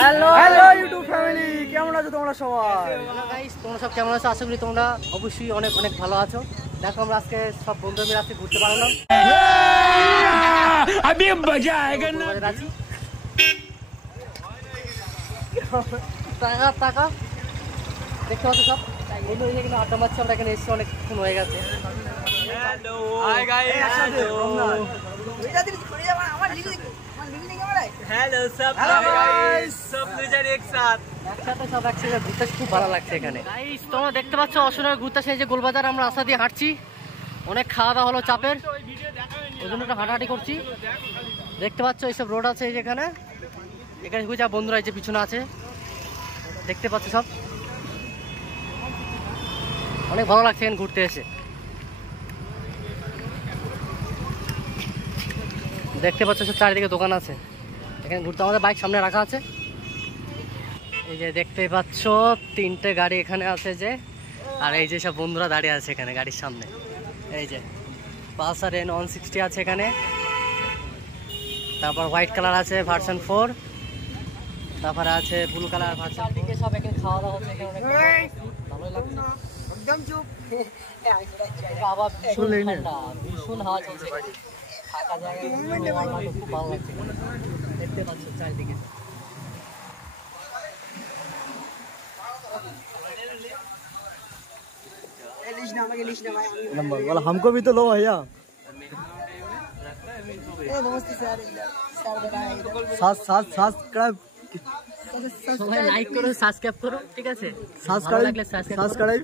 Hello hello YouTube family, কেমন আছো তোমরা সবাই? গাইস, তোমরা সব কেমন আছো? আশা করি তোমরা অবশ্যই অনেক অনেক ভালো আছো। দেখো, আমরা আজকে সব বন্ধু মিলে আজকে ঘুরতে পারলাম। अभी मजा आएगा ना। টাকা টাকা দেখতে পাচ্ছ সব বন্ধু এখানে আড্ডা মারছে। আমরা এখানে এসে অনেকক্ষণ হয়ে গেছে। हेलो हाय गाइस, हेलो सब गाइस, सब लूजर एक साथ একসাথে সব একসাথে ঘুরতে খুব ভালো লাগছে এখানে। গাইস, তোমরা দেখতে পাচ্ছ অসুরের ঘুরতে সেই যে গোলবাজার আমরা রাস্তা দিয়ে হাঁটছি। অনেক খাওয়া দাওয়া হলো চাপের, ওই জন্য একটু হাঁটাহাঁটি করছি। দেখতে পাচ্ছ এইসব রোড আছে যেখানে, এখানে যা বন্ধুরা যে পিছনে আছে দেখতে পাচ্ছ সব। অনেক ভালো লাগছে এখানে ঘুরতে এসে। দেখতে পাচ্ছ সব চারিদিকে দোকান আছে। এখানে ঘুরতে আমাদের বাইক সামনে রাখা আছে। এই যে দেখতে পাচ্ছ তিনটে গাড়ি এখানে আছে যে, আর এই যে সব বন্ধুরা দাঁড়িয়ে আছে এখানে গাড়ির সামনে। এই যে পালসার N160 আছে এখানে, তারপর হোয়াইট কালার আছে ভার্সন 4, তারপরে আছে ব্লু কালার ভার্সন। দিকে সব এখানে খাওয়া দাওয়া হচ্ছে এখানে, ভালোই লাগছে একদম চুপ। আবার ভীষণ ঠান্ডা, ভীষণ হাওয়া চলছে, ফাঁকা জায়গায় খুব ভালো লাগছে। দেখতে পাচ্ছ চারিদিকে। नंबर वाला हमको भी तो लो भैया। সবাই লাইক করো, সাবস্ক্রাইব করো, ঠিক আছে? সাবস্ক্রাইব